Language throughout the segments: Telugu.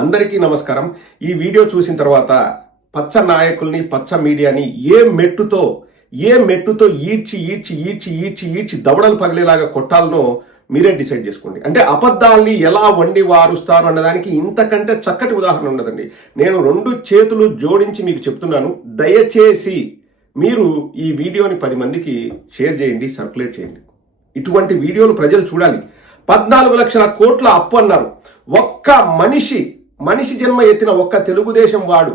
అందరికీ నమస్కారం. ఈ వీడియో చూసిన తర్వాత పచ్చ నాయకుల్ని, పచ్చ మీడియాని ఏ మెట్టుతో ఈడ్చి దవడలు పగిలేలాగా కొట్టాలనో మీరే డిసైడ్ చేసుకోండి. అంటే అబద్ధాల్ని ఎలా వండి వారుస్తారు అన్నదానికి ఇంతకంటే చక్కటి ఉదాహరణ ఉండదండి. నేను 2 చేతులు జోడించి మీకు చెప్తున్నాను, దయచేసి మీరు ఈ వీడియోని 10 మందికి షేర్ చేయండి, సర్క్యులేట్ చేయండి. ఇటువంటి వీడియోలు ప్రజలు చూడాలి. 14 లక్షల కోట్ల అప్పు అన్నారు. ఒక్క మనిషి జన్మ ఎత్తిన ఒక్క తెలుగుదేశం వాడు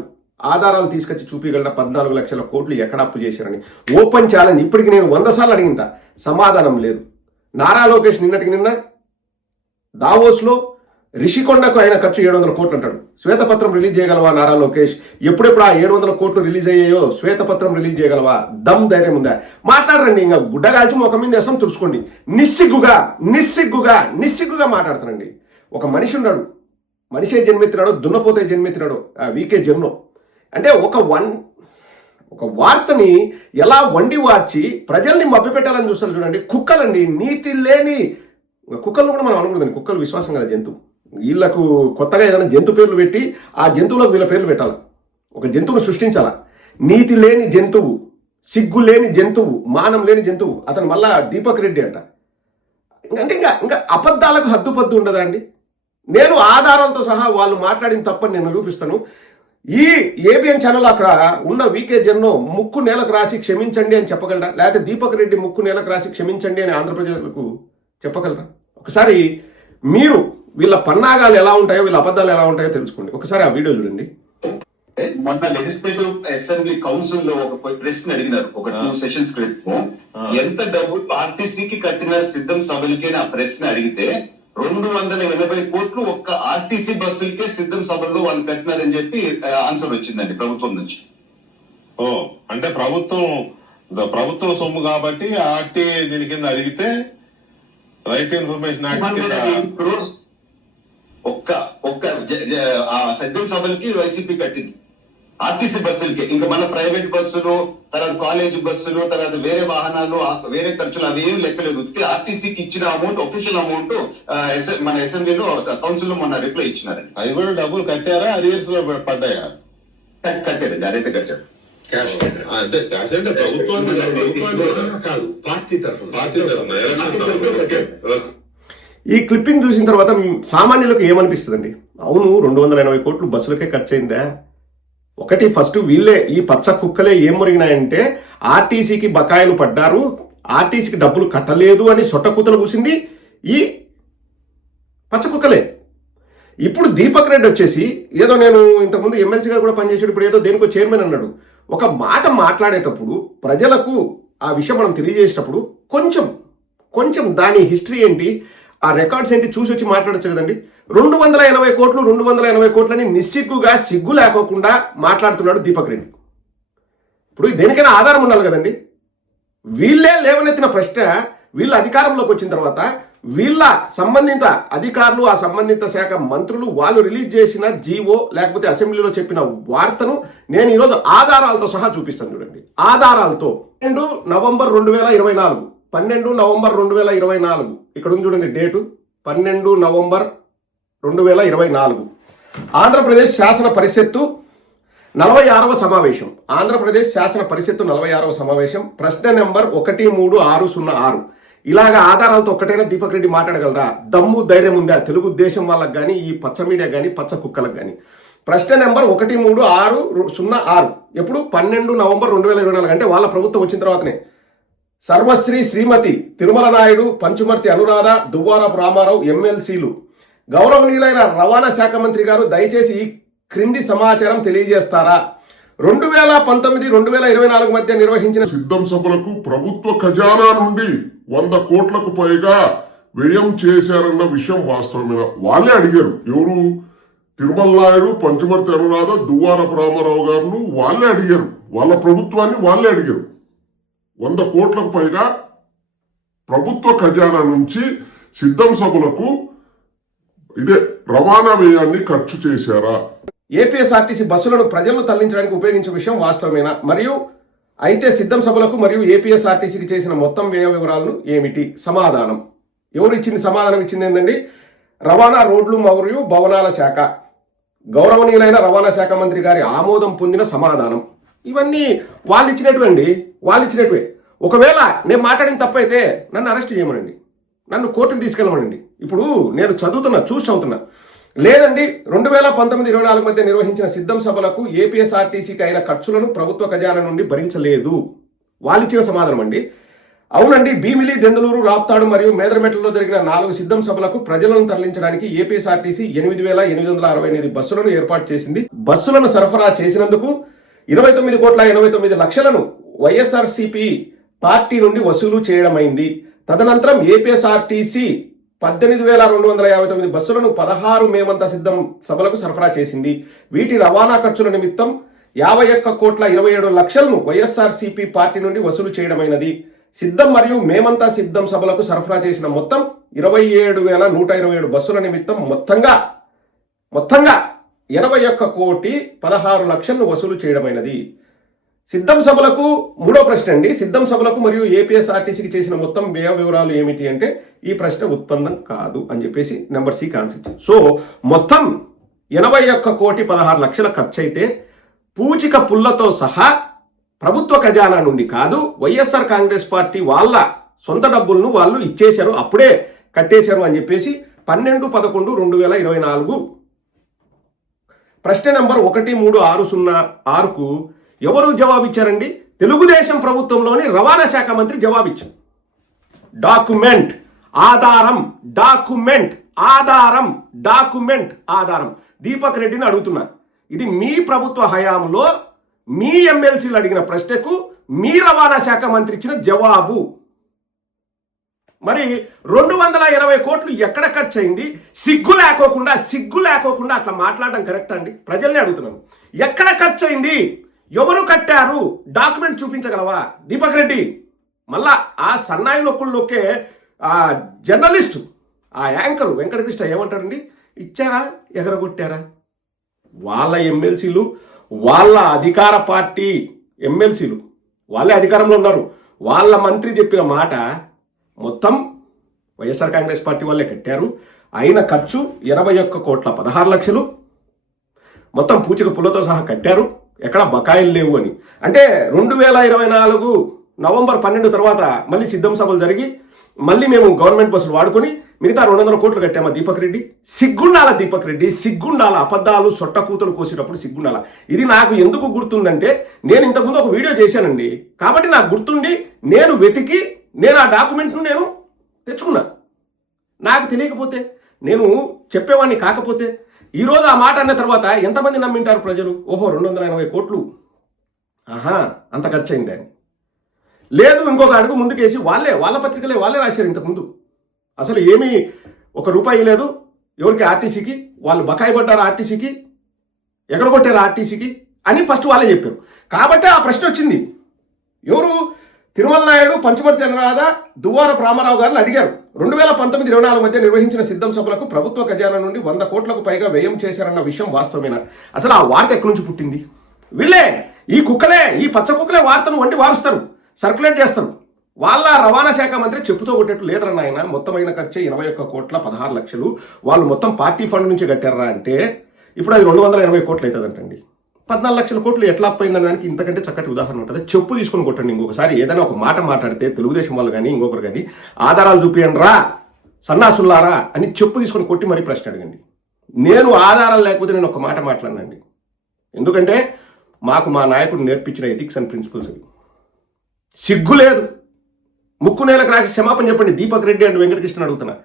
ఆధారాలు తీసుకొచ్చి చూపించగలరా 14 లక్షల కోట్లు ఎక్కడ అప్పు చేశారని? Open challenge. ఇప్పటికి నేను 100 సార్లు అడిగింటా, సమాధానం లేదు. నారా లోకేష్ నిన్న దావోస్లో రిషికొండకు ఆయన ఖర్చు 700 కోట్లు అంటాడు. శ్వేతపత్రం రిలీజ్ చేయగలవా నారా లోకేష్? ఎప్పుడెప్పుడు ఆ 700 కోట్లు రిలీజ్ అయ్యాయో శ్వేతపత్రం రిలీజ్ చేయగలవా? దమ్ ధైర్యం ఉందా? మాట్లాడరండి. ఇంకా గుడ్డగాల్చి ముఖం మీద వేసం తుడుచుకోండి. నిస్సిగ్గుగా మాట్లాడతానండి. ఒక మనిషి ఉన్నాడు, మనిషే జన్మెత్తినాడో దున్నపోతే జన్మెత్తినాడో వీకే జన్మం. అంటే ఒక వార్తని ఎలా వండి వార్చి ప్రజల్ని మభ్యపెట్టాలని చూస్తారు చూడండి. కుక్కలండి, నీతి లేని కుక్కలను కూడా మనం అనకూడదండి. కుక్కలు విశ్వాసం కదా జంతువు. వీళ్ళకు కొత్తగా ఏదైనా జంతు పేర్లు పెట్టి ఆ జంతువులకు వీళ్ళ పేర్లు పెట్టాలి. ఒక జంతువును సృష్టించాలా. నీతి లేని జంతువు, సిగ్గు లేని జంతువు, మానం లేని జంతువు. అతను మళ్ళా దీపక్ రెడ్డి అంట. అంటే ఇంకా అబద్ధాలకు హద్దుపద్దు ఉండదా అండి? నేను ఆధారాలతో సహా వాళ్ళు మాట్లాడిన తప్పని నేను నిరూపిస్తాను. ఈ ఏబిఎన్ ఛానల్ అక్కడ ఉన్న వీకే జన్ను ముక్కు నేలకు రాసి క్షమించండి అని చెప్పగలరా? లేకపోతే దీపక్ రెడ్డి ముక్కు నేలకు రాసి క్షమించండి అని ఆంధ్రప్రదేశ్కు చెప్పగలరా? ఒకసారి మీరు వీళ్ళ పన్నాగాలు ఎలా ఉంటాయో, వీళ్ళ అబద్ధాలు ఎలా ఉంటాయో తెలుసుకోండి. ఒకసారి ఆ వీడియో చూడండి. మొన్న లెజిస్లేటివ్ అసెంబ్లీ కౌన్సిల్ లో ఒక ప్రశ్న అడిగినారు, ఒక 2 సెషన్స్ క్రితం. ఎంత డబ్బు ఆర్టీసీకి కట్టినారు సిద్ధం సభలకి అని ఆ ప్రశ్న అడిగితే 280 కోట్లు ఒక్క ఆర్టీసీ బస్సులకే సిద్ధం సభల్లో వాళ్ళు కట్టినారని చెప్పి ఆన్సర్ వచ్చిందండి ప్రభుత్వం నుంచి. అంటే ప్రభుత్వం సొమ్ము కాబట్టి ఆర్టీ దీని కింద అడిగితే రైట్ ఇన్ఫర్మేషన్ ఒక్క సిద్ధం సభలకి వైసీపీ కట్టింది ఆర్టీసీ బస్సులకి. ఇంకా మన ప్రైవేట్ బస్సులు, తర్వాత కాలేజ్ బస్సులు, తర్వాత వేరే వాహనాలు, వేరే ఖర్చులు అవి ఏం లెక్కలేదు. ఆర్టీసీకి ఇచ్చిన అమౌంట్, ఒఫిషియల్ అమౌంట్ మన అసెంబ్లీలో కౌన్సిల్ లో మొన్న రిప్లై ఇచ్చినారండి. అది కూడా డబ్బులు కట్టారా, అరియర్స్ లో పడ్డాయా? కట్టారండి, అదైతే కట్టారు. అంటే క్యాష్ అంటే ప్రభుత్వాన్ని కాదు, పార్టీ తరఫున. ఈ క్లిప్పింగ్ చూసిన తర్వాత సామాన్యులకు ఏమనిపిస్తుందండి? అవును, 280 కోట్లు బస్సులకే ఖర్చు అయిందా? ఒకటి, ఫస్ట్ వీళ్ళే ఈ పచ్చ కుక్కలే ఏం మురిగినాయంటే ఆర్టీసీకి బకాయిలు పడ్డారు, ఆర్టీసీకి డబ్బులు కట్టలేదు అని సొట్టకూతలు కూసింది ఈ పచ్చ కుక్కలే. ఇప్పుడు దీపక్ రెడ్డి వచ్చేసి ఏదో నేను ఇంతకుముందు ఎమ్మెల్సీగా కూడా పనిచేసాడు, ఇప్పుడు ఏదో దేనికో చైర్మన్ అన్నాడు. ఒక మాట మాట్లాడేటప్పుడు ప్రజలకు ఆ విషయం మనం తెలియజేసేటప్పుడు కొంచెం దాని హిస్టరీ ఏంటి, ఆ రికార్డ్స్ ఏంటి చూసి వచ్చి మాట్లాడచ్చు కదండి. 280 కోట్లని నిస్సిగ్గుగా, సిగ్గు లేకోకుండా మాట్లాడుతున్నాడు దీపక్ రెడ్డి. ఇప్పుడు దేనికైనా ఆధారం ఉండాలి కదండి. వీళ్ళే లేవనెత్తిన ప్రశ్న వీళ్ళ అధికారంలోకి వచ్చిన తర్వాత వీళ్ళ సంబంధిత అధికారులు, ఆ సంబంధిత శాఖ మంత్రులు వాళ్ళు రిలీజ్ చేసిన జీవో లేకపోతే అసెంబ్లీలో చెప్పిన వార్తను నేను ఈరోజు ఆధారాలతో సహా చూపిస్తాను చూడండి. ఆధారాలతో 12 నవంబర్ 2024 ఇక్కడ ఉంది చూడండి డేటు, 12 నవంబర్ 2024 ఆంధ్రప్రదేశ్ శాసన పరిషత్తు 46వ సమావేశం. ఆంధ్రప్రదేశ్ శాసన పరిషత్తు 46వ సమావేశం, ప్రశ్న నెంబర్ 13606. ఇలాగా ఆధారాలతో ఒక్కటైనా దీపక్ రెడ్డి మాట్లాడగలరా? దమ్ము ధైర్యం ఉందా తెలుగుదేశం వాళ్ళకి కానీ, ఈ పచ్చ మీడియా కానీ, పచ్చ కుక్కలకు కానీ? ప్రశ్న నెంబర్ 13606 ఎప్పుడు? 12 నవంబర్ 2024, అంటే వాళ్ళ ప్రభుత్వం వచ్చిన తర్వాతనే. సర్వశ్రీ శ్రీమతి తిరుమల నాయుడు, పంచుమర్తి అనురాధ, దువ్వారపు రామారావు ఎమ్మెల్సీలు. గౌరవనీయులైన రవాణా శాఖ మంత్రి గారు దయచేసి ఈ క్రింది సమాచారం తెలియజేస్తారా? 2019-2024 మధ్య నిర్వహించిన సిద్ధం సభలకు ప్రభుత్వ ఖజానా నుండి 100 కోట్లకు పైగా వ్యయం చేశారన్న విషయం వాస్తవమేనా? వాళ్ళే అడిగారు. ఎవరు? తిరుమల నాయుడు, పంచుమర్తి అనురాధ, దువ్వారపు రామారావు గారు వాళ్ళే అడిగారు. వాళ్ళ ప్రభుత్వాన్ని వాళ్ళే అడిగారు. 100 కోట్లకు పైగా ప్రభుత్వ ఖజానా నుంచి సిద్ధం సభలకు రవాణా వ్యయాన్ని ఖర్చు చేశారా? ఏపీఎస్ఆర్టీసీ బస్సులను ప్రజలను తరలించడానికి ఉపయోగించే విషయం వాస్తవమేనా? మరియు అయితే సిద్ధం సభలకు మరియు ఏపీఎస్ఆర్టీసీకి చేసిన మొత్తం వ్యయ వివరాలను ఏమిటి? సమాధానం ఎవరు ఇచ్చింది? సమాధానం ఇచ్చింది ఏంటండి? రవాణా, రోడ్లు మరియు భవనాల శాఖ. గౌరవనీయులైన రవాణా శాఖ మంత్రి గారి ఆమోదం పొందిన సమాధానం. ఇవన్నీ వాళ్ళు ఇచ్చినట్వే. ఒకవేళ నేను మాట్లాడిన తప్పైతే నన్ను అరెస్ట్ చేయమనండి, నన్ను కోర్టుకు తీసుకెళ్ళమనండి. ఇప్పుడు నేను చదువుతున్నా. లేదండి 2019-24 మధ్య నిర్వహించిన సిద్ధం సభలకు ఏపీఎస్ఆర్టీసీకి అయిన ఖర్చులను ప్రభుత్వ ఖజానా నుండి భరించలేదు. వాళ్ళు ఇచ్చిన సమాధానం అండి. అవునండి, భీమిలి, దెందులూరు, రాప్తాడు మరియు మేదరమెట్లలో జరిగిన 4 సిద్ధం సభలకు ప్రజలను తరలించడానికి ఏపీఎస్ఆర్టీసీ 8,868 బస్సులను ఏర్పాటు చేసింది. బస్సులను సరఫరా చేసినందుకు 29,89,00,000ను వైఎస్ఆర్సీపీ పార్టీ నుండి వసూలు చేయడమైంది. తదనంతరం ఏపీఎస్ఆర్టీసీ 18,259 బస్సులను 16 మేమంతా సిద్ధం సభలకు సరఫరా చేసింది. వీటి రవాణా ఖర్చుల నిమిత్తం 51,27,00,000ను వైఎస్ఆర్సీపీ పార్టీ నుండి వసూలు చేయడమైనది. సిద్ధం మరియు మేమంతా సిద్ధం సభలకు సరఫరా చేసిన మొత్తం 27,127 బస్సుల నిమిత్తం మొత్తంగా 81,16,00,000ను వసూలు చేయడమైనది. సిద్ధం సభలకు మూడో ప్రశ్న అండి. సిద్ధం సభలకు మరియు ఏపీఎస్ఆర్టీసీకి చేసిన మొత్తం వ్యయ వివరాలు ఏమిటి అంటే ఈ ప్రశ్న ఉత్పన్నం కాదు అని చెప్పేసి నెంబర్ సి ఆన్సర్. సో మొత్తం 81,16,00,000 ఖర్చు అయితే పూచిక పుల్లతో సహా ప్రభుత్వ ఖజానా నుండి కాదు, వైఎస్ఆర్ కాంగ్రెస్ పార్టీ వాళ్ళ సొంత డబ్బులను వాళ్ళు ఇచ్చేశారు, అప్పుడే కట్టేశారు అని చెప్పేసి 12/11/2024 ప్రశ్న నెంబర్ 13606కు ఎవరు జవాబిచ్చారండి? తెలుగుదేశం ప్రభుత్వంలోని రవాణా శాఖ మంత్రి జవాబిచ్చారు. ఆధారం దీపక్ రెడ్డిని అడుగుతున్నారు. ఇది మీ ప్రభుత్వ హయాంలో మీ ఎమ్మెల్సీలు అడిగిన ప్రశ్నకు మీ రవాణా శాఖ మంత్రి ఇచ్చిన జవాబు. మరి 280 కోట్లు ఎక్కడ ఖర్చు అయింది? సిగ్గు లేకోకుండా అట్లా మాట్లాడడం కరెక్ట్ అండి? ప్రజల్ని అడుగుతున్నాను, ఎక్కడ ఖర్చు అయింది, ఎవరు కట్టారు, డాక్యుమెంట్ చూపించగలవా? దీపక్ రెడ్డి మళ్ళా ఆ సన్నాయి నొక్కులు నొక్కే ఆ జర్నలిస్టు, ఆ యాంకరు వెంకటకృష్ణ ఏమంటారండి? ఇచ్చారా, ఎగరగొట్టారా? వాళ్ళ ఎమ్మెల్సీలు, వాళ్ళ అధికార పార్టీ ఎమ్మెల్సీలు, వాళ్ళే అధికారంలో ఉన్నారు, వాళ్ళ మంత్రి చెప్పిన మాట మొత్తం వైఎస్ఆర్ కాంగ్రెస్ పార్టీ వాళ్ళే కట్టారు. అయిన ఖర్చు 81,16,00,000 మొత్తం పూచిక పుల్లతో సహా కట్టారు. ఎక్కడ బకాయిలు లేవు అని. అంటే 2024 నవంబర్ 12 తర్వాత మళ్ళీ సిద్ధం సభలు జరిగి మళ్ళీ మేము గవర్నమెంట్ బస్సులు వాడుకొని మిగతా 200 కోట్లు కట్టామా దీపక్ రెడ్డి? సిగ్గుండాల దీపక్ రెడ్డి, సిగ్గుండాల. అబద్ధాలు సొట్టకూతలు కోసేటప్పుడు సిగ్గుండాల. ఇది నాకు ఎందుకు గుర్తుందంటే నేను ఇంతకుముందు ఒక వీడియో చేశానండి, కాబట్టి నాకు గుర్తుండి నేను వెతికి నేను ఆ డాక్యుమెంట్ను నేను తెచ్చుకున్నా. నాకు తెలియకపోతే, నేను చెప్పేవాడిని కాకపోతే, ఈరోజు ఆ మాట అన్న తర్వాత ఎంతమంది నమ్మింటారు ప్రజలు? ఓహో 280 కోట్లు, ఆహా అంత ఖర్చు అయింది అని. లేదు, ఇంకొక అడుగు ముందుకేసి వాళ్ళ పత్రికలే వాళ్ళే రాశారు ఇంతకుముందు అసలు ఏమీ ₹1 లేదు ఎవరికి, ఆర్టీసీకి వాళ్ళు బకాయి పడ్డారు, ఆర్టీసీకి ఎగరగొట్టారు ఆర్టీసీకి అని ఫస్ట్ వాళ్ళే చెప్పారు. కాబట్టి ఆ ప్రశ్న వచ్చింది. ఎవరు? తిరుమల నాయుడు, పంచమర్తి అనురాధ, దువ్వారపు రామారావు గారిని అడిగారు. 2019-24 మధ్య నిర్వహించిన సిద్ధం సభలకు ప్రభుత్వ ఖజానా నుండి 100 కోట్లకు పైగా వ్యయం చేశారన్న విషయం వాస్తవమేనా? అసలు ఆ వార్త ఎక్కడి నుంచి పుట్టింది? వీళ్ళే, ఈ కుక్కలే, ఈ పచ్చ కుక్కలే వార్తను వండి వారుస్తారు, సర్క్యులేట్ చేస్తారు. వాళ్ళ రవాణా శాఖ మంత్రి చెప్పుతో కొట్టేట్టు లేదరన్న ఆయన. మొత్తమైన ఖర్చు 21,16,00,000 వాళ్ళు మొత్తం పార్టీ ఫండ్ నుంచి కట్టారా అంటే ఇప్పుడు అది 280 కోట్లు అవుతుందంటండి. 14 లక్షల కోట్లు ఎట్లా అప్పయిందనే దానికి ఇంతకంటే చక్కటి ఉదాహరణ ఉంటుంది. చెప్పు తీసుకొని కొట్టండి. ఇంకొకసారి ఏదైనా ఒక మాట మాట్లాడితే తెలుగుదేశం వాళ్ళు కానీ ఇంకొకరు కానీ ఆధారాలు చూపియండి రా సన్నాసుల్లారా అని చెప్పు తీసుకొని కొట్టి మరీ ప్రశ్న అడగండి. నేను ఆధారాలు లేకపోతే నేను ఒక మాట మాట్లాడినండి. ఎందుకంటే మాకు మా నాయకుడు నేర్పించిన ఎథిక్స్ అండ్ ప్రిన్సిపల్స్ అవి. సిగ్గు లేదు, ముక్కు నేలకు రాసి క్షమాపణ చెప్పండి దీపక్ రెడ్డి అండ్ వెంకటకృష్ణ అడుగుతున్నా.